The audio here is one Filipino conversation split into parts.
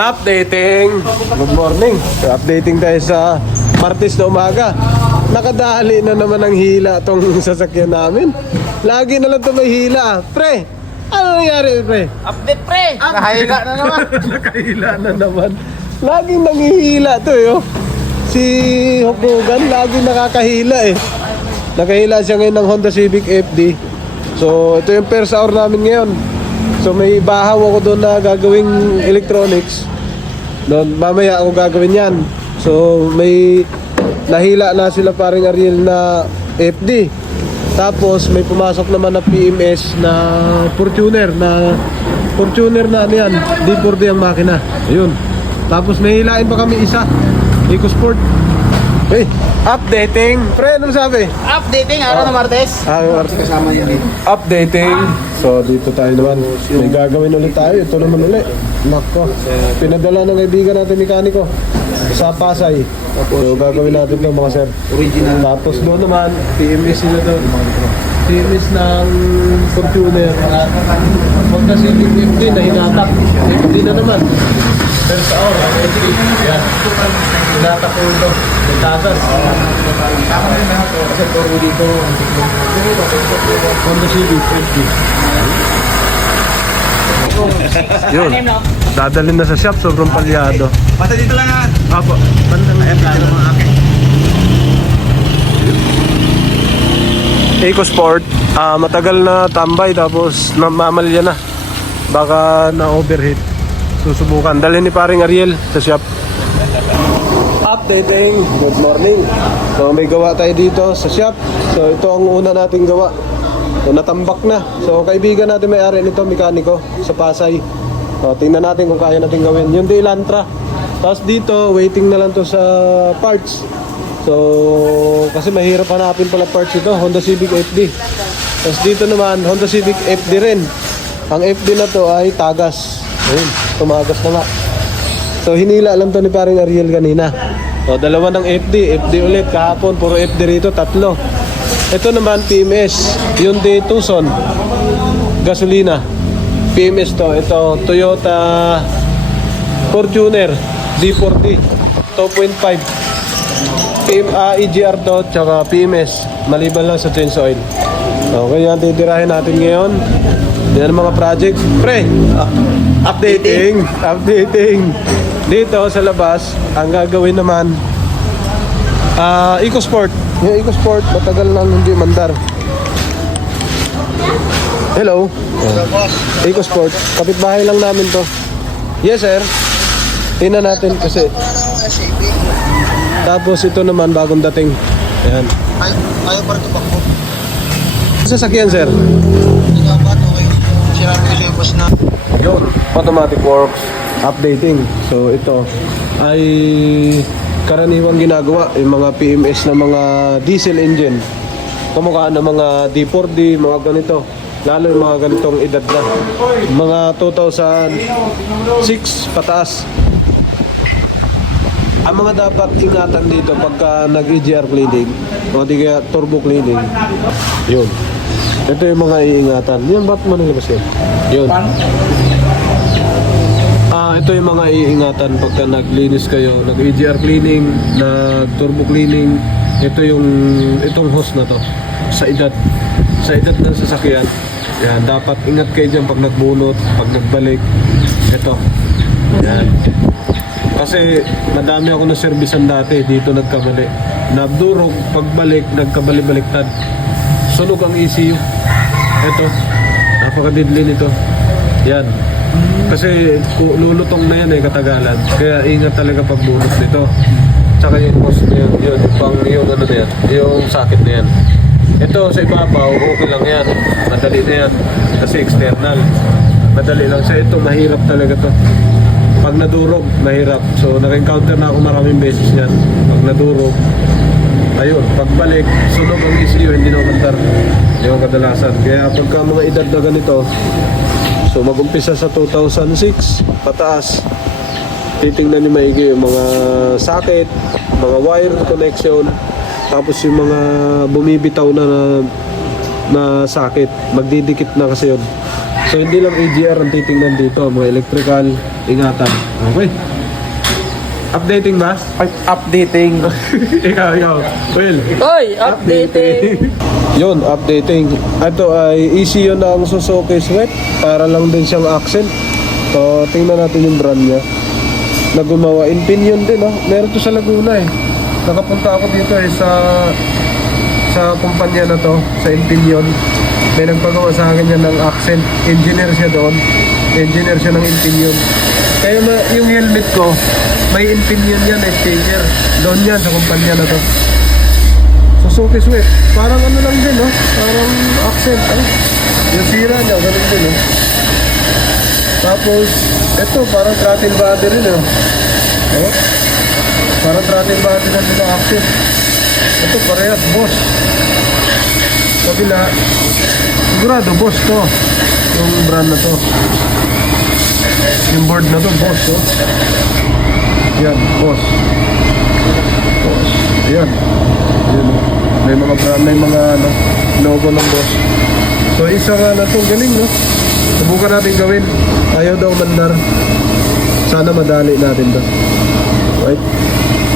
Updating! Good morning! Updating tayo sa Martes na umaga. Nakadali na naman ang hila tong sasakyan namin. Lagi na lang ito may hila. Pre! Ano nangyari, pre? Update, pre! Nakahila na naman. Nakahila na naman. Laging nangihila to eh. Oh. Si Hokugan laging nakakahila eh. Nakahila siya ngayon ng Honda Civic FD. So ito yung first hour namin ngayon. So may bahaw ako doon na gagawing electronics. Doon mamaya ako gagawin yan. So may nahila na sila paring Ariel na FD. Tapos may pumasok naman na PMS na Fortuner na ano yan, D4D ang makina. Ayun. Tapos nahilain pa kami isa, EcoSport. Hey, updating. Pre, anong sabi? Updating, araw na Martes. Martes. Kasama yan. Updating. So dito tayo naman. May gagawin ulit tayo. Ito naman ulit. Nako. Pinadala ng kaibigan natin mekaniko sa Pasay. So gagawin natin ito mga sir. Original. Tapos doon naman, PMS sila doon. PMS ng Fortuner. Honda Civic FD na hinatak. FD na naman. First hour, yan. Hinatak ko ito. May tagas. Kasi puro dito. Honda Civic FD. Yun. Dadalhin na sa shop, sobrang palyado. Basta dito lang ha. Apo, banda na yan. EcoSport, matagal na tambay tapos namamalya na. Baka na-overheat. Susubukan. Dalhin ni paring Ariel sa shop. Updating. Good morning. So may gawa tayo dito sa shop. So ito ang una nating gawa. So natambak na. So kaibigan natin may-ari nito, mekaniko sa Pasay. So tingnan natin kung kaya natin gawin. Yung Elantra. Tapos dito, waiting na lang to sa parts. So kasi mahirap hanapin pala parts ito, Honda Civic FD. Tapos dito naman, Honda Civic FD rin. Ang FD na to ay tagas. Ayun, tumagas na nga. So hinila lang to ni paring Ariel kanina. So dalawa ng FD ulit kahapon, puro FD rito, tatlo. Ito naman PMS, Hyundai Tucson gasolina. PMS to, ito Toyota Fortuner D40 2.5 EGR to, tsaka PMS, maliban lang sa change oil. Okay, yan titirahin natin ngayon. Yan ang mga project. Pre, updating. Dito sa labas, ang gagawin naman EcoSport. Yung EcoSport, matagal nang hindi mandar. Hello. EcoSport, kapitbahay lang namin to. Yes sir. Tingnan natin kasi. Tapos ito naman bagong dating. Ayan. Ayaw pa rin ito bako. Sasakyan sir. Hindi nga ba ito kayo? Sinabi ko sa'yo boss na. Yun, automatic works, updating. So ito ay karaniwang ginagawa yung mga PMS na mga diesel engine. Kamukha ng mga D4D, mga ganito. Lalo yung mga ganitong edad na. Mga 2006 pataas. Ang mga dapat ingatan dito pagka nag-EGR cleaning o di kaya turbo cleaning, yun. Ito yung mga iingatan. Yan, ba't mo nilabas yun? Yun. Ito yung mga iingatan pagka naglinis kayo, nag-EGR cleaning, nag-turbo cleaning. Ito yung, itong hose na to sa edad ng sasakyan. Yan, dapat ingat kayo dyan pag nagbunot, pag nagbalik. Ito. Yan. Kasi madami ako na-servisan dati, dito nagkamali. Nagdurog, pagbalik, nagkabali-baliktad. Sunog ang ECU. Ito, napaka-deadly nito. Yan. Kasi lulutong na yan katagalan. Kaya ingat talaga pagbunot nito. Tsaka yung hose na yan, yun, yung ano na yan, yung socket na yan. Ito sa ibabaw, okay lang yan. Madali na yan. Kasi external. Madali lang. Sa ito, mahirap talaga to. Pag nadurog, mahirap. So, naka-encounter na ako maraming beses yan. Pag nadurog, ayun, pagbalik, sunog ang ECU, hindi na umantar. Yung kadalasan. Kaya pagka mga edad na ganito, so mag-umpisa sa 2006, pataas, titingnan nyo maigi yung mga socket, mga wire connection, tapos yung mga bumibitaw na socket, magdidikit na kasi yun. So hindi lang EGR ang titingnan dito, mga electrical, ingatan. Okay. Updating ba? Updating. ikaw. Well, Oy, updating. yun, updating. Ito ay ECU na ang Suzuki Swift. Para lang din siyang accent. So, tingnan natin yung brand niya. Na gumawa. Infineon din, no? Meron to sa Laguna eh. Nakapunta ako dito eh sa kumpanya na to, sa Infineon. May nagpagawa sa akin yan ng accent. Engineer siya doon. Engineer siya ng Infineon. Kaya yung helmet ko, may Infineon yan, sticker. Doon yan sa kumpanya na to. Suzuki Swift. Parang ano lang din, no? Parang accent, eh. Yung sira niya, ganun din, no? Tapos, ito, parang throttle body rin, no? Oh. Parang throttle body na nila accent. Ito, parehas, boss. Kabila, sigurado, boss to. Yung brand na to. Yung board na to, boss, oh. Yan, boss. Boss. Yan. Yan, oh. May mga brand, may mga ano, logo ng boss. So, isa nga na to, galing, no? Subukan natin gawin. Ayaw daw mandar. Sana madali natin to. Right?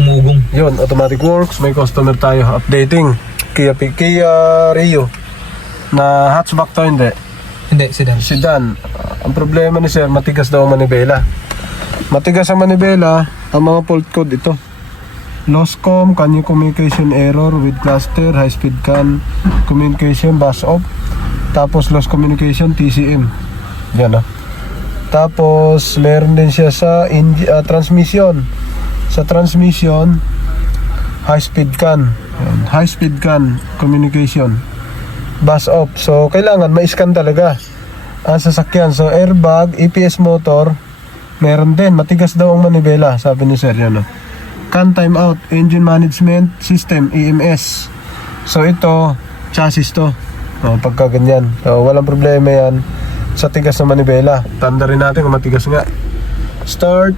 Umugong. Yun, automatic works. May customer tayo updating. Kia Rio. Na hatchback to, hindi. Hindi, sedan. Sedan. Ang problema ni sir, matigas daw ang manibela. Matigas ang manibela, ang mga fault code ito. Loscom, canyon communication error with cluster, high speed CAN, communication bus off. Tapos lost communication, TCM. Yan ah. Tapos meron din siya sa transmission. Sa transmission, high speed CAN. Yan. High speed CAN communication. Bus off. So kailangan ma-scan talaga ang sasakyan. So airbag, EPS motor, meron din. Matigas daw ang manibela, sabi ni sir yan. CAN timeout, engine management system, EMS. So ito, chassis to. Pagka ganyan. So walang problema yan sa tigas ng manibela. Tanda rin natin kung matigas nga. Start.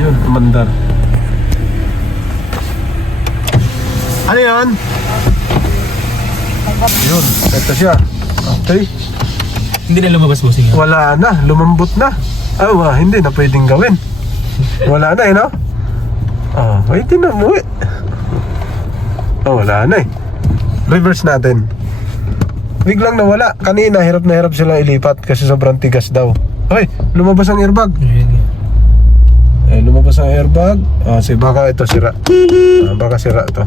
Yun, umandar. Ano yan? Yun, ito siya. Okay. Hindi na lumabas mo siya. Wala na, lumambot na. Hindi na pwedeng gawin. Wala na eh, no? Pwede na umuwi. Wala na eh. Reverse natin. Biglang nawala. Kanina, hirap na hirap silang ilipat kasi sobrang tigas daw. Okay, lumabas ang airbag. Lumabas ang airbag. Baka ito sira. Baka sira ito.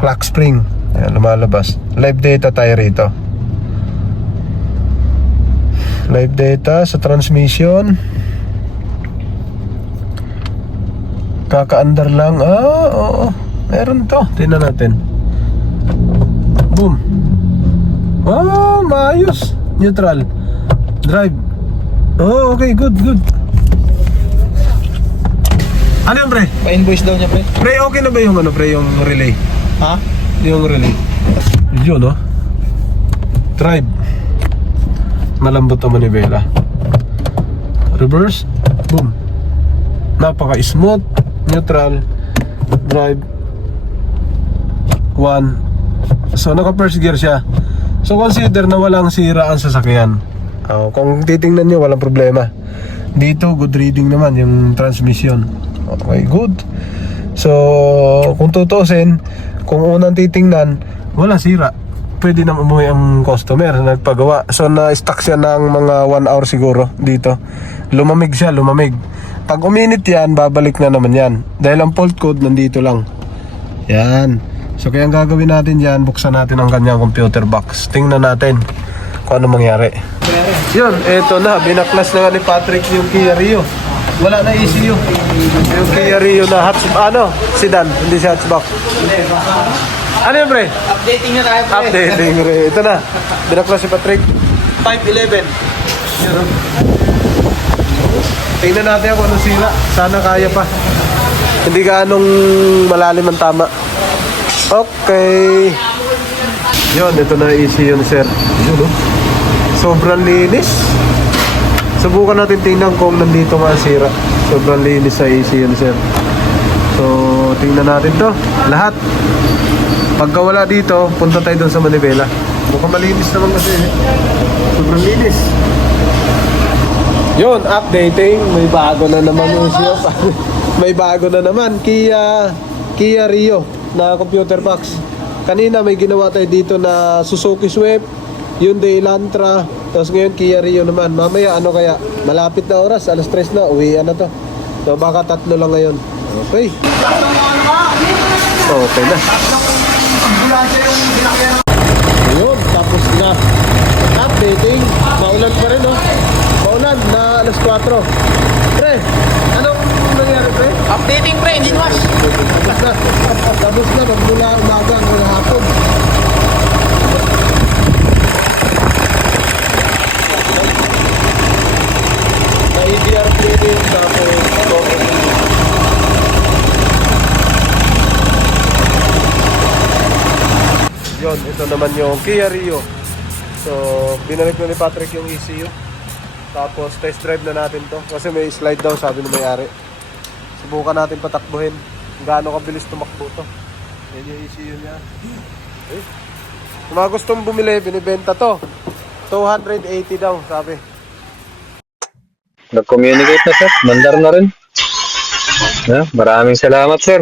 Clock spring. Ayan, lumalabas. Live data tayo rito. Live data sa transmission. Kaka-under lang. Oo. Meron to. Tingnan natin. Boom. Maayos. Neutral. Drive. Okay, good. Ano yung pre? Pa-invoice daw niya, pre. Pre, okay na ba yung yung relay? Ha? Yung relay. Yun, no? Drive. Malambot ang manibela. Reverse. Boom. Napaka-smooth. Neutral. Drive. 1. So, naka-first gear siya. So, consider na walang sira ang sasakyan. Kung titingnan nyo, walang problema. Dito, good reading naman yung transmission. Okay, good. So, kung tutusin, kung unang titingnan, wala sira. Pwede na umuwi ang customer na nagpagawa. So, na-stuck siya ng mga 1 hour siguro dito. Lumamig siya, lumamig. Pag uminit yan, babalik na naman yan. Dahil ang fault code nandito lang. Yan. So, kaya ang gagawin natin dyan, buksan natin ang kanyang computer box. Tingnan natin kung ano mangyari. Yun, eto na. Binaklas na nga ni Patrick yung Kia Rio. Wala na ECU. Yung Kia Rio na sedan, hindi siya hatchback. Ano yun, pre? Updating na tayo, pre. Updating, pre. Ito na. Binaklas si Patrick. 511. Yun, oh. Tingnan natin kung ano sila. Sana kaya pa. Hindi ka anong malalim ang tama. Okay. Yun, ito na ECU ni sir. Yun, oh. Sobrang linis. Subukan natin tingnan kung nandito nga ang sira. Sobrang linis sa ECU ni sir. So, tingnan natin to. Lahat. Pagka wala dito, punta tayo doon sa manibela. Mukhang malinis naman kasi. Sobrang linis. Yun, updating. May bago na naman yung siya. May bago na naman. Kia Rio na computer box. Kanina may ginawa tayo dito na Suzuki Swift, Hyundai Elantra, tapos ngayon Kia Rio naman. Mamaya ano kaya, malapit na oras, alas 3 na, uwian na to. So baka 3 lang ngayon. Okay. Okay na. Ayun, tapos na. Updating, maulan pa rin oh. Maulan na alas 4. Pre, anong nangyari pre? Updating pre, hindi wash. Tapos na, magmula umaga hanggang hapon. Na EDR cleaning, tapos yun, ito naman yung Kia Rio. So, binalik na ni Patrick yung ECU. Tapos, test drive na natin to. Kasi may slide down, sabi ng may-ari. Subukan natin patakbuhin. Gaano kabilis tumakbo to. Yan yung ECU niya. Okay. Kung mga gustong bumili, binibenta to. 280 daw, sabi. Nag-communicate na sir, mandar na rin. Maraming salamat sir.